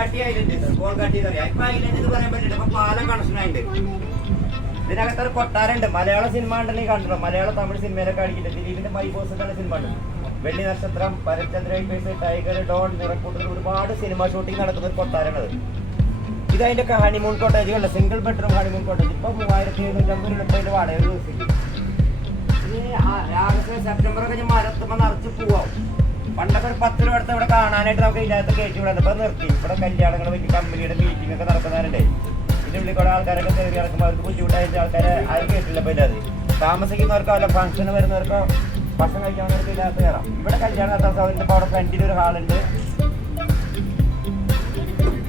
Bolgatty island ഇപ്പൊ island എന്ന് പറയാൻ പറ്റില്ല. ഇപ്പൊ പാലം കണക്ഷൻ ആയിട്ട് ഇതിനകത്തൊരു കൊട്ടാരുണ്ട്. മലയാള സിനിമ ഉണ്ടെങ്കിൽ കണ്ടോ, മലയാള തമിഴ് സിനിമയിലൊക്കെ അടിക്കില്ല. ദിലീപിന്റെ മൈ ബോസ് എന്ന സിനിമ ഉണ്ട്. വെള്ളി നക്ഷത്രം, പരചന്ദ്ര എക്സ്പ്രസ്, ടൈഗർ, ഡോൺ, നിറക്കൂട്ടത്തിൽ ഒരുപാട് സിനിമ ഷൂട്ടിംഗ് നടക്കുന്ന ഒരു കൊട്ടാരാണത്. ഇതതിന്റെ ഹണിമൂൺ കോട്ടേജുകളുണ്ട്, സിംഗിൾ ബെഡ്റൂം ഹണിമൂൺ കോട്ടേജ്. ഇപ്പൊ 3750 രൂപയുടെ വാടക ദിവസത്തേക്ക്. ആഗസ്റ്റ് സെപ്റ്റംബർ ഒക്കെ മരത്തുമ്പോ നിറച്ച് പോവാം. പണ്ടൊക്കെ ഒരു 10 രൂപ അടുത്ത് ഇവിടെ കാണാനായിട്ട് നമുക്ക് ഇതിനകത്ത് കയറ്റി വിടാം. ഇപ്പൊ നിർത്തി. ഇവിടെ കല്യാണങ്ങൾ വലിയ കമ്പനിയുടെ മീറ്റിംഗ് ഒക്കെ നടക്കുന്നവരുണ്ട്. ഇതിനുള്ളിൽ കൂടെ ആൾക്കാരൊക്കെ കയറി നടക്കുമ്പോൾ അവർക്ക് ബുദ്ധിമുട്ടായിട്ട് ആൾക്കാരെ ആരും കേട്ടില്ല. ഇപ്പൊ ഇത് താമസിക്കുന്നവർക്കോ അല്ല ഫംഗ്ഷന് വരുന്നവർക്കോ ഭക്ഷണം കഴിക്കാവുന്നവർക്ക് ഇതിനകത്ത് കയറാം. ഇവിടെ കല്യാണം നടത്താൻ സൗകര്യം. ഇപ്പൊ അവിടെ ഫ്രണ്ടിൽ ഒരു ഹാളുണ്ട്.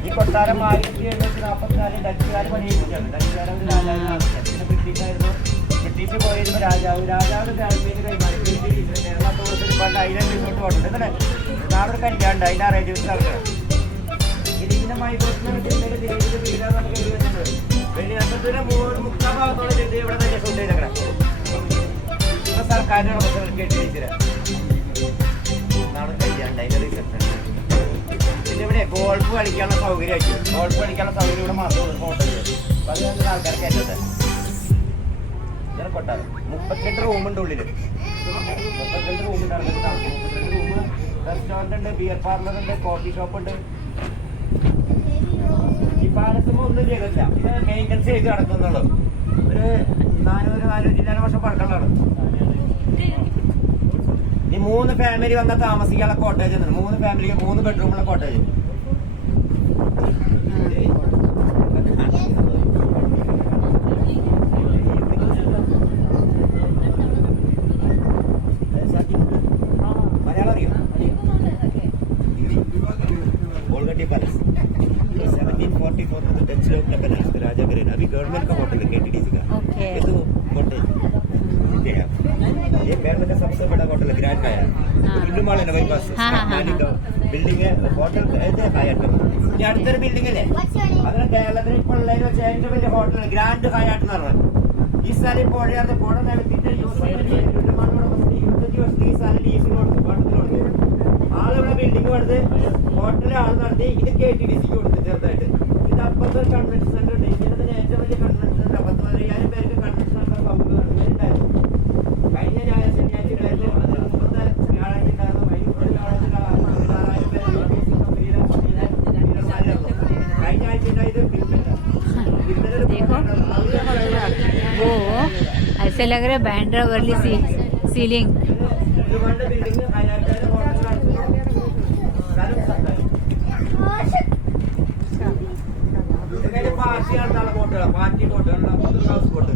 ഈ കൊട്ടാരം 1744 ഡച്ചുകാർ പണിയിപ്പിച്ചാണ്. ഡച്ചുകാരെ ഒരു രാജാവിന് ബ്രിട്ടീഷായിരുന്നു. ബ്രിട്ടീഷ് പോയിരുന്ന രാജാവിന്റെ ഫാമിലിന് കൈമാറി. കേരള ടൂറിസ്റ്റ് പണ്ട് ഐലൻഡ് റിസോർട്ട് പോയിട്ടുണ്ട്. ഇതല്ലേ നാളെ ഒരു കല്യാണം ഉണ്ട്, അതിന്റെ അറേഞ്ച്മെന്റ് നടക്കണം. ഇതിന്റെ മൈബോസിന്റെ വീടാണ് കയറി വെച്ചിട്ടുണ്ട്. വലിയ നക്ഷത്രത്തിന്റെ 3/3 ഭാഗത്തോളം ചെടി ഇവിടെ തന്നെ ഷൂട്ട് ചെയ്തേക്കണം. ഇപ്പൊ സർക്കാരിന്റെ കേട്ടിരിച്ചില്ല. നാളെ കല്യാണം അതിന്റെ റിസപ്ഷൻ. പിന്നെ ഇവിടെ ഗോൾഫ് കളിക്കാനുള്ള സൗകര്യമായിട്ട് ഗോൾഫ് കളിക്കാനുള്ള സൗകര്യം ഇവിടെ മാത്രമേ ഹോട്ടലിൽ. 15 ആൾക്കാർക്ക് ഏറ്റത് ഇങ്ങനെ കൊട്ടാരം. 32 റൂമുണ്ട് ഉള്ളില്. 32 റൂമുണ്ടാണ്. 32 റൂം, റെസ്റ്റോറന്റ് ഉണ്ട്, ബിയർ പാർലർ ഉണ്ട്, കോഫി ഷോപ്പ് ഉണ്ട്. ഈ പാലത്തുമ്പോ ഒന്നും ചെയ്തില്ല. ഇത് മെയിൻ്റനൻസ് ചെയ്ത് നടക്കുന്നുള്ളൂ. ഒരു 400-450 വർഷം പഴക്കമുള്ളതാണ്. ഈ 3 ഫാമിലി വന്നാൽ താമസിക്കാനുള്ള കോട്ടേജ് ഉണ്ട്. 3 ഫാമിലിക്ക് 3 ബെഡ്റൂമുള്ള കോട്ടേജ്. മലയാളം അറിയോ? ബോൾഗാട്ടി പാലസ് 1744 डच लोग का बनाया राजा करे ना. अभी गवर्नमेंट का होटल है KTDC का. ये तो कॉटेज ये केरल का सबसे बड़ा होटल है. ग्रैंड हायट हिंदू माल है ना, वही पास बिल्डिंग है. होटल है हायट. ये അടുത്തൊരു ബിൽഡിംഗ് അല്ലേ, അതിന് കേരളത്തിൽ ഇപ്പോൾ ഉള്ളതിൽ വെച്ച് ഏറ്റവും വലിയ ഹോട്ടൽ ഗ്രാൻഡ് ഹയാട്ട് എന്ന് പറഞ്ഞത്. ഈ സ്ഥലം ഇപ്പോൾ ഒഴിയാതെ പോടെ നിലത്തിന്റെ 25 വർഷത്തിൽ ഈ സ്ഥലം ലീസിന് കൊടുത്തു, പാട്ടത്തിന് കൊടുത്തു. ആളിവിടെ ബിൽഡിംഗ് കൊടുത്ത് ഹോട്ടലിൽ ആൾ നടത്തി. ഇത് KTDCക്ക് കൊടുത്തു ചെറുതായിട്ട്. ഇത് അപ്പുറത്തെ കൺവെൻഷൻ സെന്റർ ഉണ്ട്. ഇന്ത്യയിലെ ഏറ്റവും വലിയ കൺവെൻഷൻ സെന്റർ. 10,000 പേർക്ക് കൺവെൻഷൻ നടത്താൻ സൗകര്യം ഉണ്ടായിരുന്നു. കഴിഞ്ഞ ഞായറാഴ്ച മുമ്പത്തെ വ്യാഴാഴ്ച ഉണ്ടായിരുന്നു. വൈകിട്ട് വ്യാഴാഴ്ച 16,000 പേര് കഴിഞ്ഞ ആഴ്ച ഉണ്ടായത്. वो ऐसे लग रहा है बैंड्रा वर्ली सीलिंग. പാർട്ടി ബോട്ടുകൾ, ഹൗസ് ബോട്ട്.